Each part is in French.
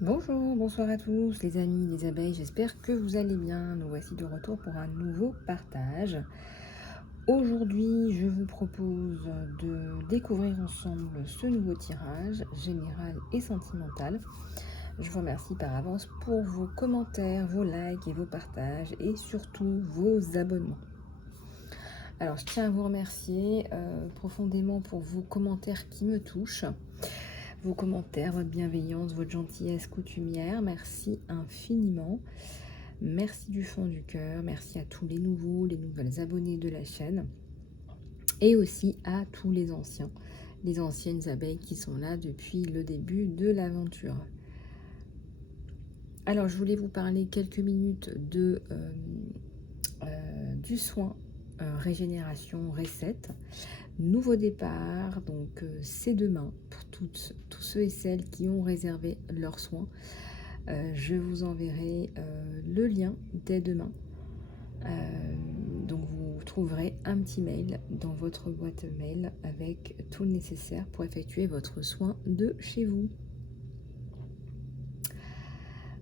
Bonjour, bonsoir à tous les amis, les abeilles, j'espère que vous allez bien. Nous voici de retour pour un nouveau partage. Aujourd'hui, je vous propose de découvrir ensemble ce nouveau tirage général et sentimental. Je vous remercie par avance pour vos commentaires, vos likes et vos partages et surtout vos abonnements. Alors, je tiens à vous remercier profondément pour vos commentaires qui me touchent. Vos commentaires, votre bienveillance, votre gentillesse coutumière, merci infiniment. Merci du fond du cœur, merci à tous les nouveaux, les nouvelles abonnés de la chaîne et aussi à tous les anciens, les anciennes abeilles qui sont là depuis le début de l'aventure. Alors, je voulais vous parler quelques minutes du soin régénération, reset. Nouveau départ, donc c'est demain pour tous ceux et celles qui ont réservé leurs soins. Je vous enverrai le lien dès demain. Donc vous trouverez un petit mail dans votre boîte mail avec tout le nécessaire pour effectuer votre soin de chez vous.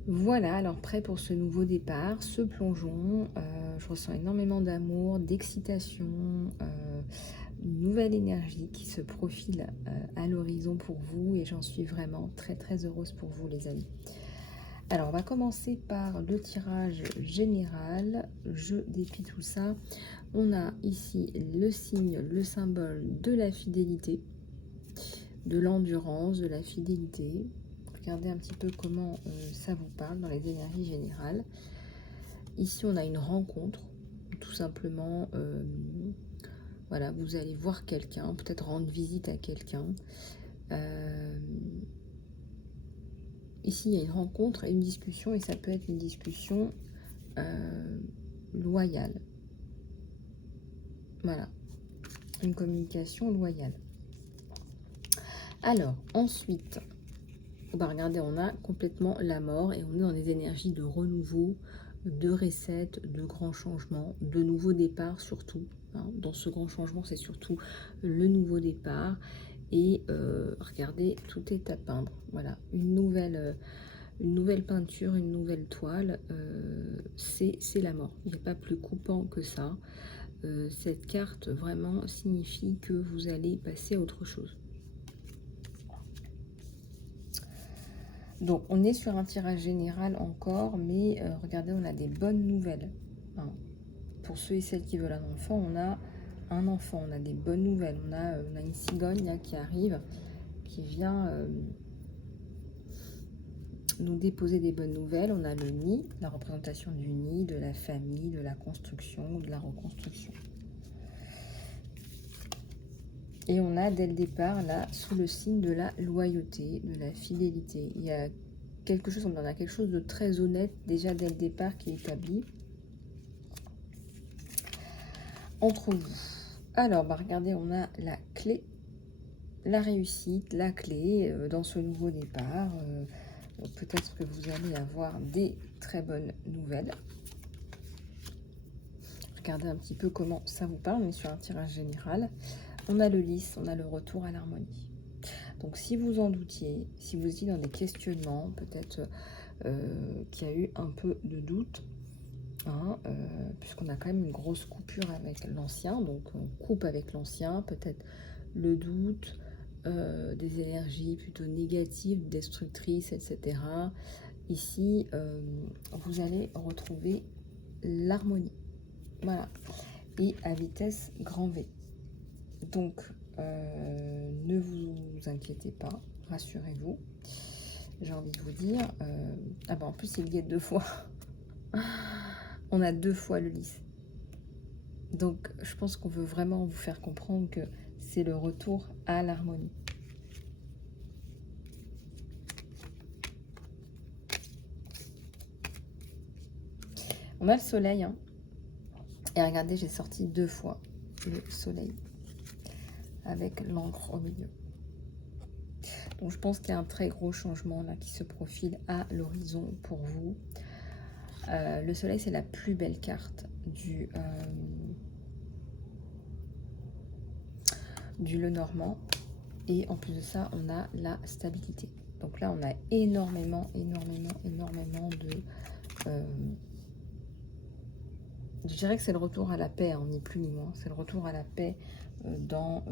Voilà, alors prêt pour ce nouveau départ, ce plongeon. Je ressens énormément d'amour, d'excitation, une nouvelle énergie qui se profile à l'horizon pour vous et j'en suis vraiment très très heureuse pour vous les amis. Alors on va commencer par le tirage général, je déplie tout ça. On a ici le signe, le symbole de la fidélité, de l'endurance, de la fidélité. Regardez un petit peu comment ça vous parle dans les énergies générales. Ici, on a une rencontre, tout simplement. Voilà, vous allez voir quelqu'un, peut-être rendre visite à quelqu'un. Ici, il y a une rencontre et une discussion, et ça peut être une discussion loyale. Voilà, une communication loyale. Alors, ensuite, bah regardez, on a complètement la mort et on est dans des énergies de renouveau, de reset, de grands changements, de nouveaux départs surtout. Hein. Dans ce grand changement, c'est surtout le nouveau départ. Et regardez, tout est à peindre. Voilà, une nouvelle peinture, une nouvelle toile, c'est la mort. Il n'y a pas plus coupant que ça. Cette carte vraiment signifie que vous allez passer à autre chose. Donc, on est sur un tirage général encore, mais regardez, on a des bonnes nouvelles. Hein. Pour ceux et celles qui veulent un enfant, on a un enfant, on a des bonnes nouvelles. On a une cigogne là, qui arrive, qui vient nous déposer des bonnes nouvelles. On a le nid, la représentation du nid, de la famille, de la construction, de la reconstruction. Et on a dès le départ, là, sous le signe de la loyauté, de la fidélité. Il y a quelque chose, on en a quelque chose de très honnête déjà dès le départ qui est établi entre vous. Alors, bah, regardez, on a la clé, la réussite, la clé dans ce nouveau départ. Peut-être que vous allez avoir des très bonnes nouvelles. Regardez un petit peu comment ça vous parle. On est sur un tirage général. On a le lys, on a le retour à l'harmonie. Donc si vous en doutiez, si vous étiez dans des questionnements, peut-être qu'il y a eu un peu de doute, hein, puisqu'on a quand même une grosse coupure avec l'ancien, donc on coupe avec l'ancien, peut-être le doute, des énergies plutôt négatives, destructrices, etc. Ici, vous allez retrouver l'harmonie. Voilà. Et à vitesse grand V. Donc, ne vous inquiétez pas, rassurez-vous. J'ai envie de vous dire... ah ben en plus, il guette 2 fois. On a 2 fois le lys. Donc, je pense qu'on veut vraiment vous faire comprendre que c'est le retour à l'harmonie. On a le soleil, hein. Et regardez, j'ai sorti 2 fois le soleil avec l'encre au milieu. Donc je pense qu'il y a un très gros changement là qui se profile à l'horizon pour vous. Le soleil, c'est la plus belle carte du Lenormand. Et en plus de ça, on a la stabilité. Donc là, on a énormément de... je dirais que c'est le retour à la paix, hein, ni plus ni moins. C'est le retour à la paix dans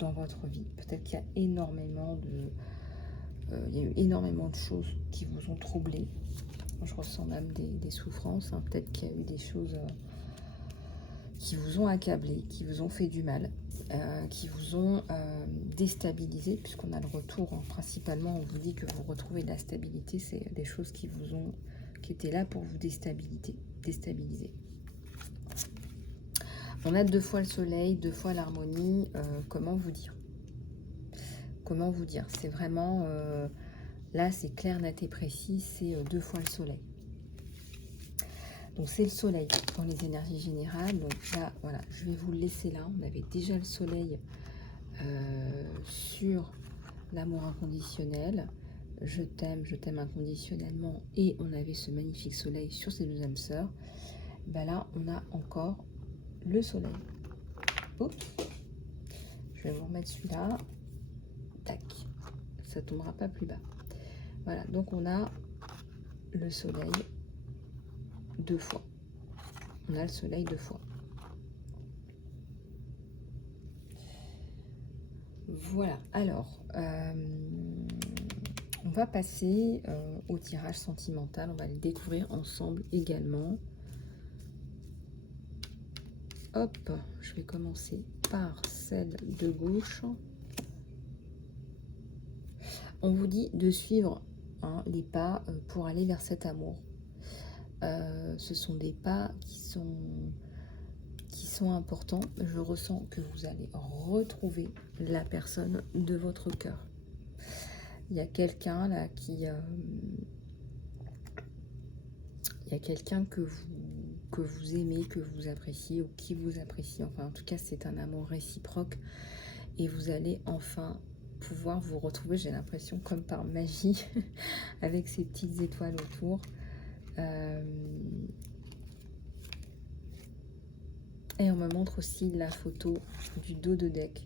votre vie. Peut-être qu'il y a énormément de... il y a eu énormément de choses qui vous ont troublé. Moi, je ressens même des souffrances. Hein. Peut-être qu'il y a eu des choses qui vous ont accablé, qui vous ont fait du mal, qui vous ont déstabilisé, puisqu'on a le retour. Hein. Principalement, on vous dit que vous retrouvez de la stabilité. C'est des choses qui étaient là pour vous déstabiliser. On a 2 fois le soleil, 2 fois l'harmonie. Comment vous dire? Comment vous dire? C'est vraiment... là, c'est clair, net et précis. C'est 2 fois le soleil. Donc, c'est le soleil pour les énergies générales. Donc là, voilà, je vais vous le laisser là. On avait déjà le soleil sur l'amour inconditionnel. Je t'aime inconditionnellement. Et on avait ce magnifique soleil sur ces 2 âmes sœurs. Ben là, on a encore le soleil. Oups. Je vais vous remettre celui-là. Tac. Ça tombera pas plus bas. Voilà, donc on a le soleil 2 fois. On a le soleil 2 fois. Voilà, alors, on va passer au tirage sentimental. On va le découvrir ensemble également. Hop, je vais commencer par celle de gauche. On vous dit de suivre les pas pour aller vers cet amour. Ce sont des pas qui sont importants. Je ressens que vous allez retrouver la personne de votre cœur. Il y a quelqu'un là qui... il y a quelqu'un que vous aimez, que vous appréciez ou qui vous apprécie. Enfin, en tout cas, c'est un amour réciproque. Et vous allez enfin pouvoir vous retrouver, j'ai l'impression, comme par magie, avec ces petites étoiles autour. Et on me montre aussi la photo du dos de deck.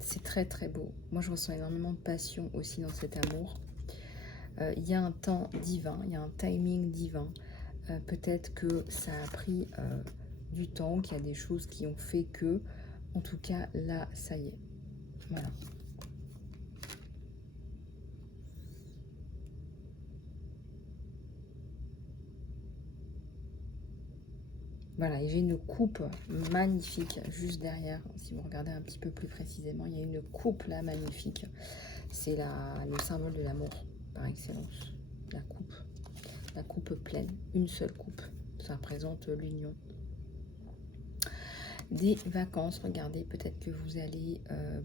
C'est très très beau. Moi, je ressens énormément de passion aussi dans cet amour. Il y a un temps divin, il y a un timing divin. Peut-être que ça a pris du temps, qu'il y a des choses qui ont fait que, en tout cas, là, ça y est. Voilà. Voilà, et j'ai une coupe magnifique juste derrière. Si vous regardez un petit peu plus précisément, il y a une coupe là magnifique. C'est le symbole de l'amour par excellence. La coupe pleine, une seule coupe. Ça représente l'union. Des vacances, regardez, peut-être que vous allez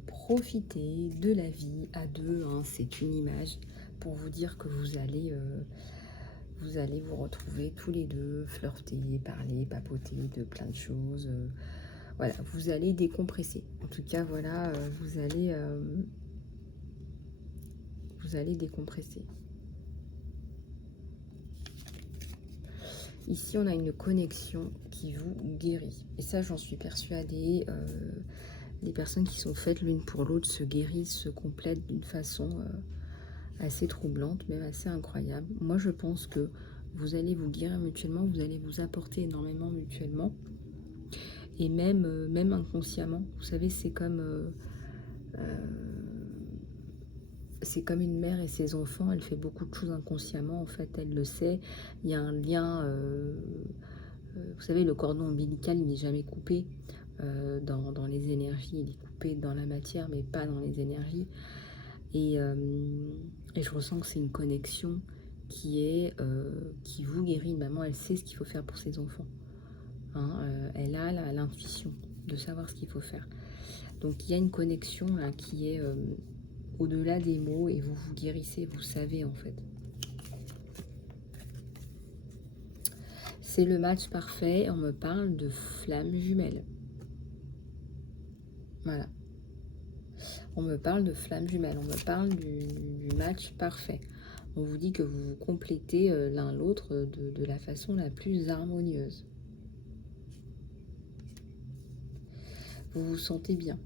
profiter de la vie à 2. Hein, c'est une image pour vous dire que vous allez vous retrouver tous les 2, flirter, parler, papoter de plein de choses. Voilà, vous allez décompresser. En tout cas, voilà, vous allez décompresser. Ici, on a une connexion qui vous guérit. Et ça, j'en suis persuadée. Les personnes qui sont faites l'une pour l'autre se guérissent, se complètent d'une façon assez troublante, même assez incroyable. Moi, je pense que vous allez vous guérir mutuellement, vous allez vous apporter énormément mutuellement. Et même inconsciemment. Vous savez, c'est comme une mère et ses enfants, elle fait beaucoup de choses inconsciemment, en fait, elle le sait. Il y a un lien, vous savez, le cordon ombilical, il n'est jamais coupé dans les énergies, il est coupé dans la matière, mais pas dans les énergies. Et je ressens que c'est une connexion qui vous guérit. Maman, elle sait ce qu'il faut faire pour ses enfants. Hein, elle a l'intuition de savoir ce qu'il faut faire. Donc, il y a une connexion là, qui est... au-delà des mots, et vous vous guérissez, vous savez en fait. C'est le match parfait, on me parle de flammes jumelles. Voilà. On me parle de flammes jumelles, on me parle du match parfait. On vous dit que vous vous complétez l'un l'autre de la façon la plus harmonieuse. Vous vous sentez bien.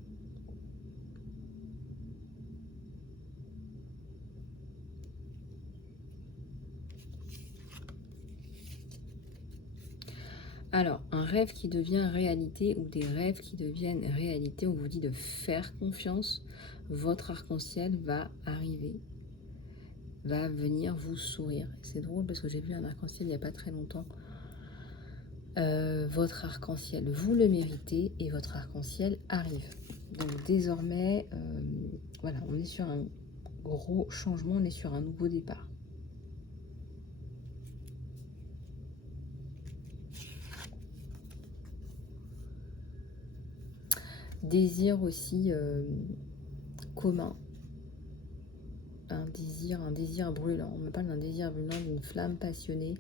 Alors, un rêve qui devient réalité ou des rêves qui deviennent réalité, on vous dit de faire confiance. Votre arc-en-ciel va arriver, va venir vous sourire. C'est drôle parce que j'ai vu un arc-en-ciel il n'y a pas très longtemps. Votre arc-en-ciel, vous le méritez et votre arc-en-ciel arrive. Donc désormais, voilà, on est sur un gros changement, on est sur un nouveau départ. Désir aussi commun, un désir brûlant. On me parle d'un désir brûlant, d'une flamme passionnée,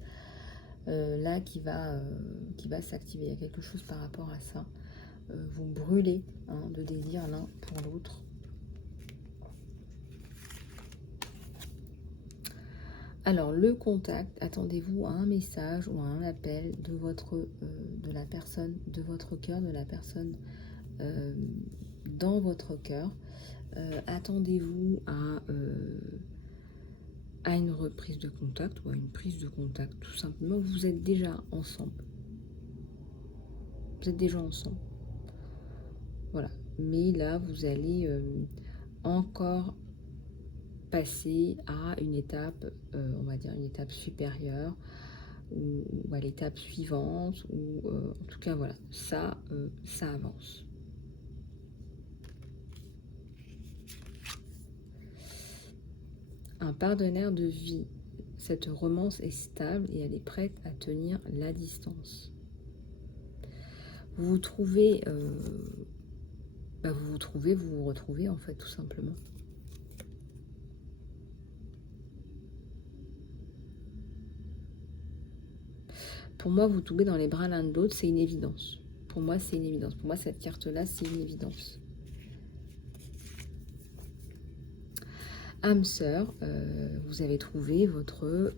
là qui va s'activer. Il y a quelque chose par rapport à ça. Vous brûlez de désir l'un pour l'autre. Alors, le contact, attendez-vous à un message ou à un appel de la personne, de votre cœur, de la personne dans votre cœur. Attendez-vous à une reprise de contact ou à une prise de contact, tout simplement. Vous êtes déjà ensemble. Vous êtes déjà ensemble. Voilà. Mais là, vous allez encore passer à une étape, on va dire une étape supérieure, ou à l'étape suivante, ou en tout cas, voilà, ça avance. Un partenaire de vie, cette romance est stable et elle est prête à tenir la distance. Vous vous trouvez, vous vous retrouvez en fait, tout simplement. Pour moi, vous tombez dans les bras l'un de l'autre, c'est une évidence. Pour moi, c'est une évidence. Pour moi, cette carte-là, c'est une évidence. Âme sœur, vous avez trouvé votre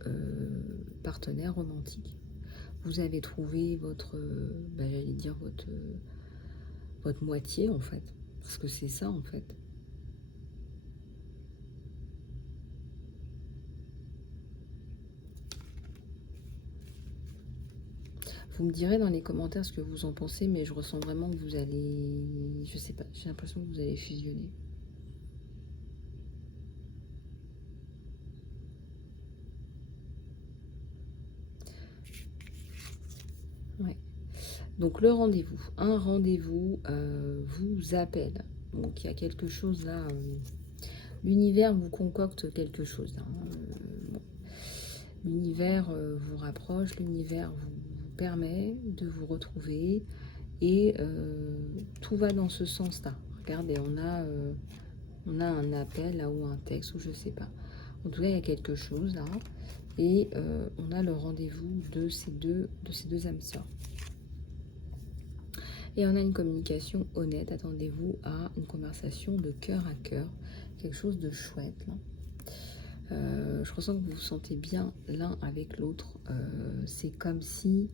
partenaire romantique. Vous avez trouvé votre, j'allais dire votre moitié, en fait. Parce que c'est ça, en fait. Vous me direz dans les commentaires ce que vous en pensez, mais je ressens vraiment que vous allez... Je sais pas, j'ai l'impression que vous allez fusionner. Ouais. Donc le rendez-vous. Un rendez-vous vous appelle. Donc il y a quelque chose là... l'univers vous concocte quelque chose. Bon. L'univers vous rapproche, l'univers vous permet de vous retrouver et tout va dans ce sens-là. Regardez, on a un appel là ou un texte ou je sais pas. En tout cas, il y a quelque chose là et on a le rendez-vous de ces deux âmes sœurs. Et on a une communication honnête. Attendez-vous à une conversation de cœur à cœur, quelque chose de chouette là. Je ressens que vous vous sentez bien l'un avec l'autre. C'est comme si...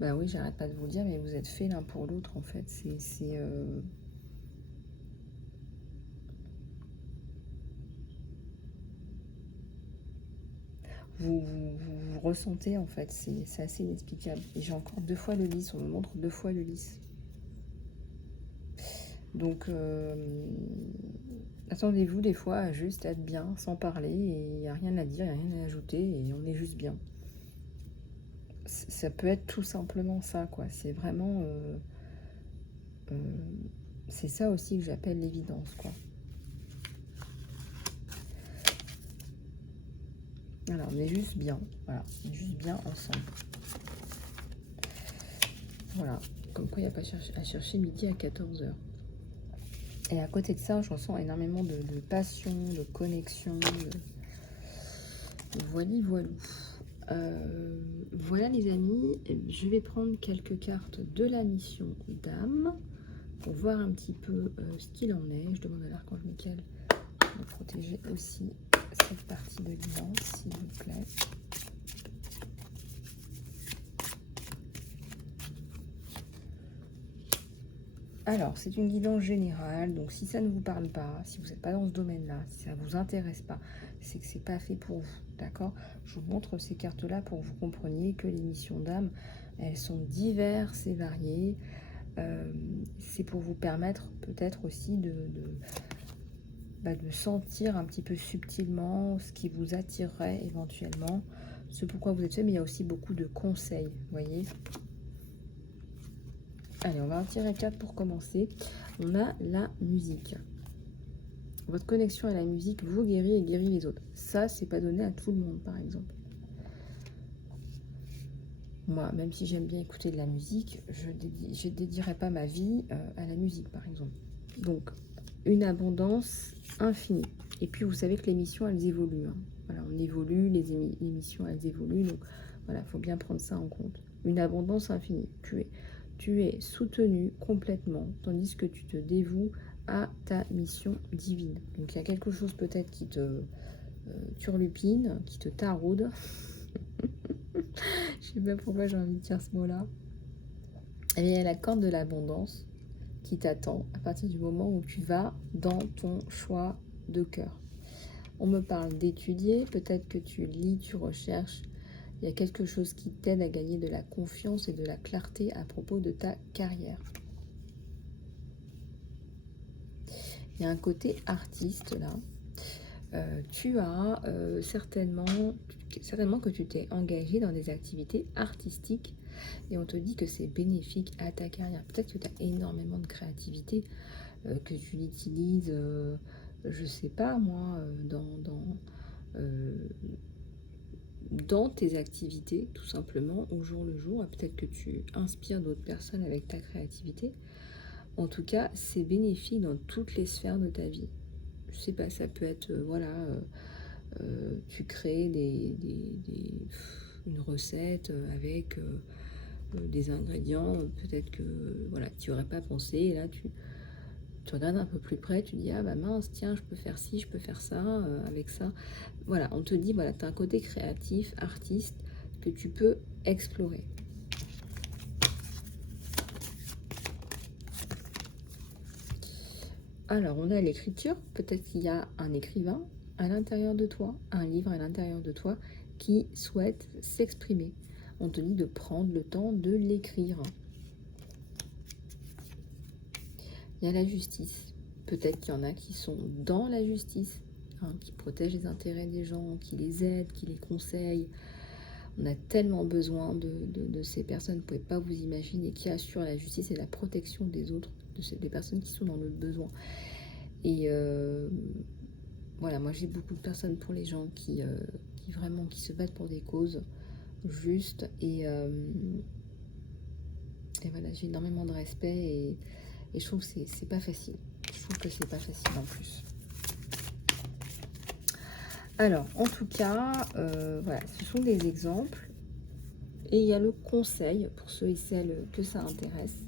oui, j'arrête pas de vous le dire, mais vous êtes faits l'un pour l'autre, en fait. Vous ressentez, en fait. C'est assez inexplicable. Et j'ai encore 2 fois le lys. On me montre 2 fois le lys. Donc... attendez-vous des fois à juste être bien, sans parler, et il n'y a rien à dire, il n'y a rien à ajouter, et on est juste bien. Ça peut être tout simplement ça, quoi. C'est vraiment... c'est ça aussi que j'appelle l'évidence, quoi. Alors, on est juste bien, voilà. On est juste bien ensemble. Voilà. Comme quoi, il n'y a pas à chercher midi à 14 h. Et à côté de ça, je ressens énormément de passion, de connexion, de voilou. Voilà les amis, je vais prendre quelques cartes de la mission d'âme pour voir un petit peu ce qu'il en est. Je demande à l'archange Michael de protéger aussi cette partie de guidance, s'il vous plaît. Alors, c'est une guidance générale, donc si ça ne vous parle pas, si vous n'êtes pas dans ce domaine-là, si ça ne vous intéresse pas, c'est que c'est pas fait pour vous, d'accord? Je vous montre ces cartes-là pour que vous compreniez que les missions d'âme, elles sont diverses et variées. C'est pour vous permettre peut-être aussi de sentir un petit peu subtilement ce qui vous attirerait éventuellement, ce pourquoi vous êtes fait, mais il y a aussi beaucoup de conseils, vous voyez? Allez, on va en tirer 4 pour commencer. On a la musique. Votre connexion à la musique vous guérit et guérit les autres. Ça, c'est pas donné à tout le monde, par exemple. Moi, même si j'aime bien écouter de la musique, je dédierai pas ma vie à la musique, par exemple. Donc, une abondance infinie. Et puis, vous savez que les missions, elles évoluent. Hein. Voilà, on évolue, les missions, elles évoluent. Donc, voilà, il faut bien prendre ça en compte. Une abondance infinie. Tu es soutenu complètement, tandis que tu te dévoues à ta mission divine. Donc, il y a quelque chose peut-être qui te turlupine, qui te taraude. Je sais pas pourquoi j'ai envie de dire ce mot-là. Et il y a la corde de l'abondance qui t'attend à partir du moment où tu vas dans ton choix de cœur. On me parle d'étudier, peut-être que tu lis, tu recherches. Il y a quelque chose qui t'aide à gagner de la confiance et de la clarté à propos de ta carrière. Il y a un côté artiste là. Tu as certainement que tu t'es engagé dans des activités artistiques et on te dit que c'est bénéfique à ta carrière. Peut-être que tu as énormément de créativité, que tu l'utilises, je sais pas moi, dans tes activités, tout simplement, au jour le jour. Peut-être que tu inspires d'autres personnes avec ta créativité. En tout cas, c'est bénéfique dans toutes les sphères de ta vie. Je sais pas, ça peut être, tu crées une recette avec des ingrédients, peut-être que voilà, tu n'aurais pas pensé, et là tu regardes un peu plus près, tu dis ah bah mince, tiens, je peux faire ci, je peux faire ça avec ça. Voilà, on te dit, voilà, tu as un côté créatif, artiste, que tu peux explorer. Alors, on a l'écriture, peut-être qu'il y a un écrivain à l'intérieur de toi, un livre à l'intérieur de toi qui souhaite s'exprimer. On te dit de prendre le temps de l'écrire. Il y a la justice. Peut-être qu'il y en a qui sont dans la justice, hein, qui protègent les intérêts des gens, qui les aident, qui les conseillent. On a tellement besoin de ces personnes, vous ne pouvez pas vous imaginer, qui assurent la justice et la protection des autres, des personnes qui sont dans le besoin. Et voilà, moi j'ai beaucoup de personnes pour les gens qui vraiment qui se battent pour des causes justes. Et voilà, j'ai énormément de respect et je trouve que c'est pas facile. Je trouve que c'est pas facile en plus. Alors, en tout cas, voilà, ce sont des exemples. Et il y a le conseil, pour ceux et celles que ça intéresse.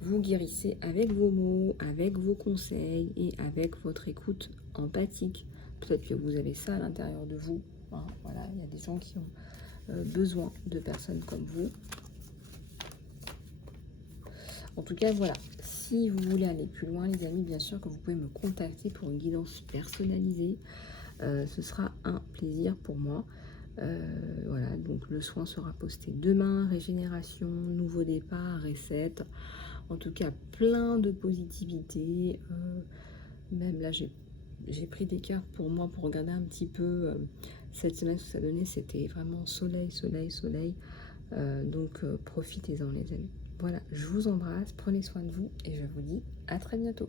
Vous guérissez avec vos mots, avec vos conseils et avec votre écoute empathique. Peut-être que vous avez ça à l'intérieur de vous. Hein, voilà, il y a des gens qui ont besoin de personnes comme vous. En tout cas, voilà. Si vous voulez aller plus loin, les amis, bien sûr que vous pouvez me contacter pour une guidance personnalisée. Ce sera un plaisir pour moi. Voilà, donc le soin sera posté demain. Régénération, nouveau départ, recette. En tout cas, plein de positivité. Même là, j'ai pris des cartes pour moi pour regarder un petit peu cette semaine, ce que ça donnait. C'était vraiment soleil, soleil, soleil. Donc, profitez-en, les amis. Voilà, je vous embrasse. Prenez soin de vous et je vous dis à très bientôt.